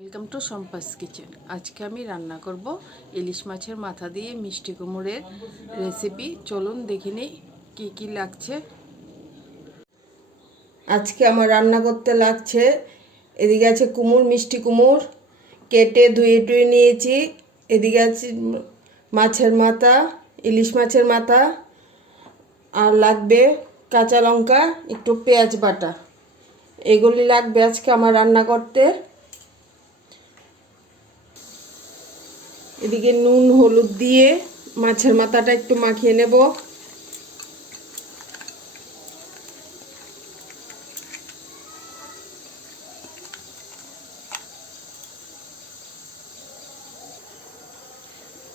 Welcome to সম্পাস kitchen. আজকে আমি রান্না করব ইলিশ মাছের মাথা দিয়ে মিষ্টি কুমড়ের রেসিপি। চলুন দেখে নিই কী কী লাগছে। আজকে আমার রান্না করতে লাগছে, এদিকে আছে কুমড় মিষ্টি কুমড় কেটে ধুয়ে টুয়ে নিয়েছি। এদিকে আছে মাছের মাথা, ইলিশ মাছের মাথা, আর লাগবে কাঁচা লঙ্কা, একটু পেঁয়াজ বাটা। এগুলি লাগবে আজকে আমার রান্না করতে। এদিকে নুন, হলুদ দিয়ে মাছের মাথাটা একটু মাখিয়ে নেব।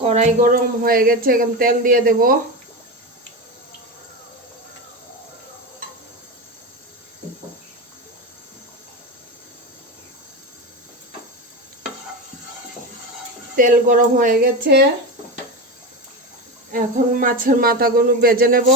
কড়াই গরম হয়ে গেছে, এখন তেল দিয়ে দেব। তেল গরম হয়ে গেছে। এখন মাছের মাথাগুলো বেজে নেব।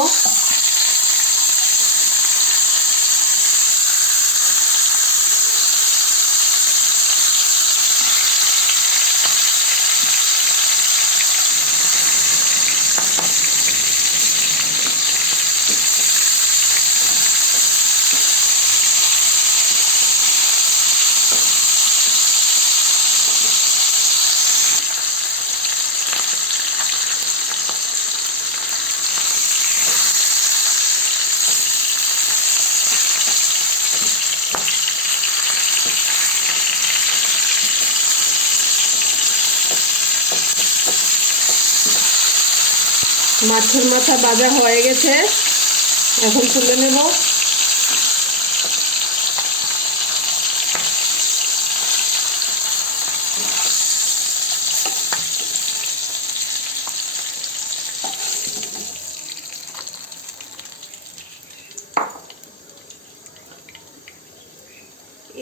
মাছের মাথা ভাজা হয়ে গেছে। এখন তুলে নেব।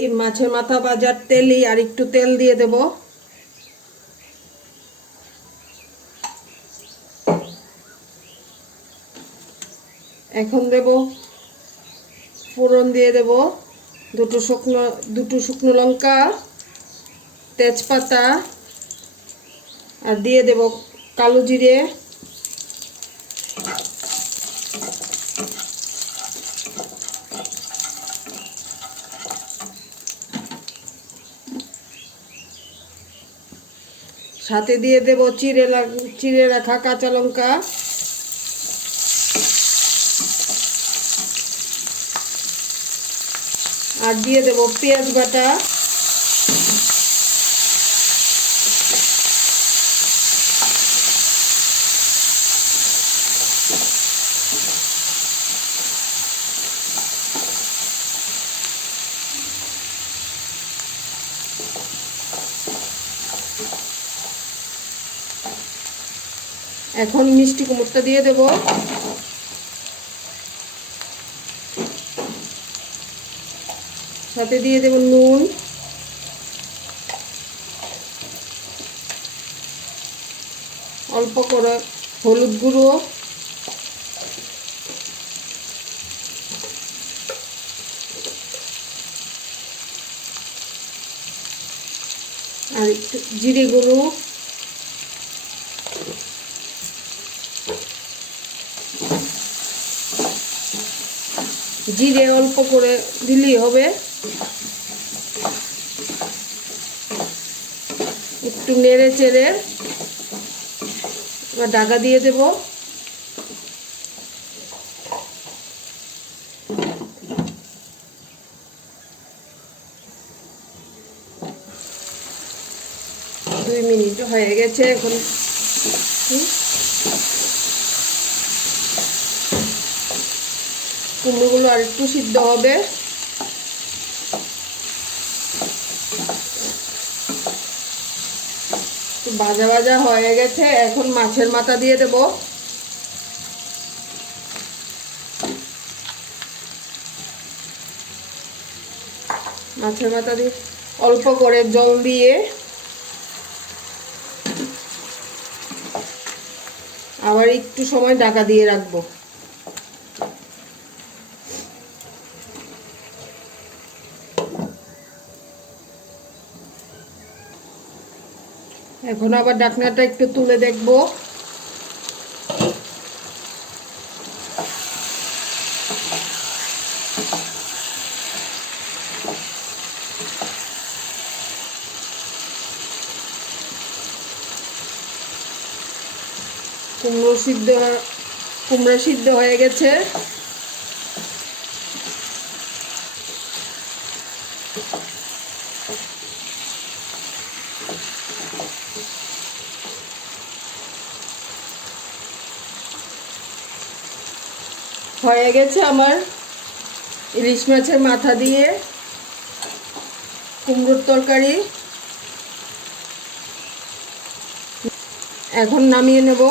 এই মাছের মাথা ভাজার তেলই আর একটু তেল দিয়ে দেবো। এখন দেব ফোড়ন দিয়ে দেব দুটো শুকনো দুটো শুকনো লঙ্কা, তেজপাতা, আর দিয়ে দেব কালো জিরে। সাথে দিয়ে দেব চিড়ে চিড়ে রাখা কাঁচা লঙ্কা। আর দিয়ে দেব পেঁয়াজ বাটা। এখন মিষ্টি কুমড়টা দিয়ে দেবো। সাথে দিয়ে দেব নুন। অল্প করে হলুদ গুঁড়ো। আর একটু জিরে গুঁড়ো। জিরে অল্প করে দিলেই হবে। একটু নেড়ে চেড়ে এবার ঢাকা দিয়ে দেব। দুই মিনিট হয়ে গেছে এখন। কুমড়োগুলো আর একটু সিদ্ধ হবে। ভাজা ভাজা হয়ে গেছে, এখন মাছের মাথা দিয়ে দেব। মাছের মাথা দিয়ে অল্প করে জল দিয়ে আবার একটু সময় ঢাকা দিয়ে রাখব। এখন আবার ডাকনাটা একটু তুলে দেখব। কুমড়ো সিদ্ধ কুমড়ো সিদ্ধ হয়ে গেছে। হয়ে গেছে আমার ইলিশ মাছের মাথা দিয়ে কুমড়োর তরকারি। এখন নামিয়ে নেব।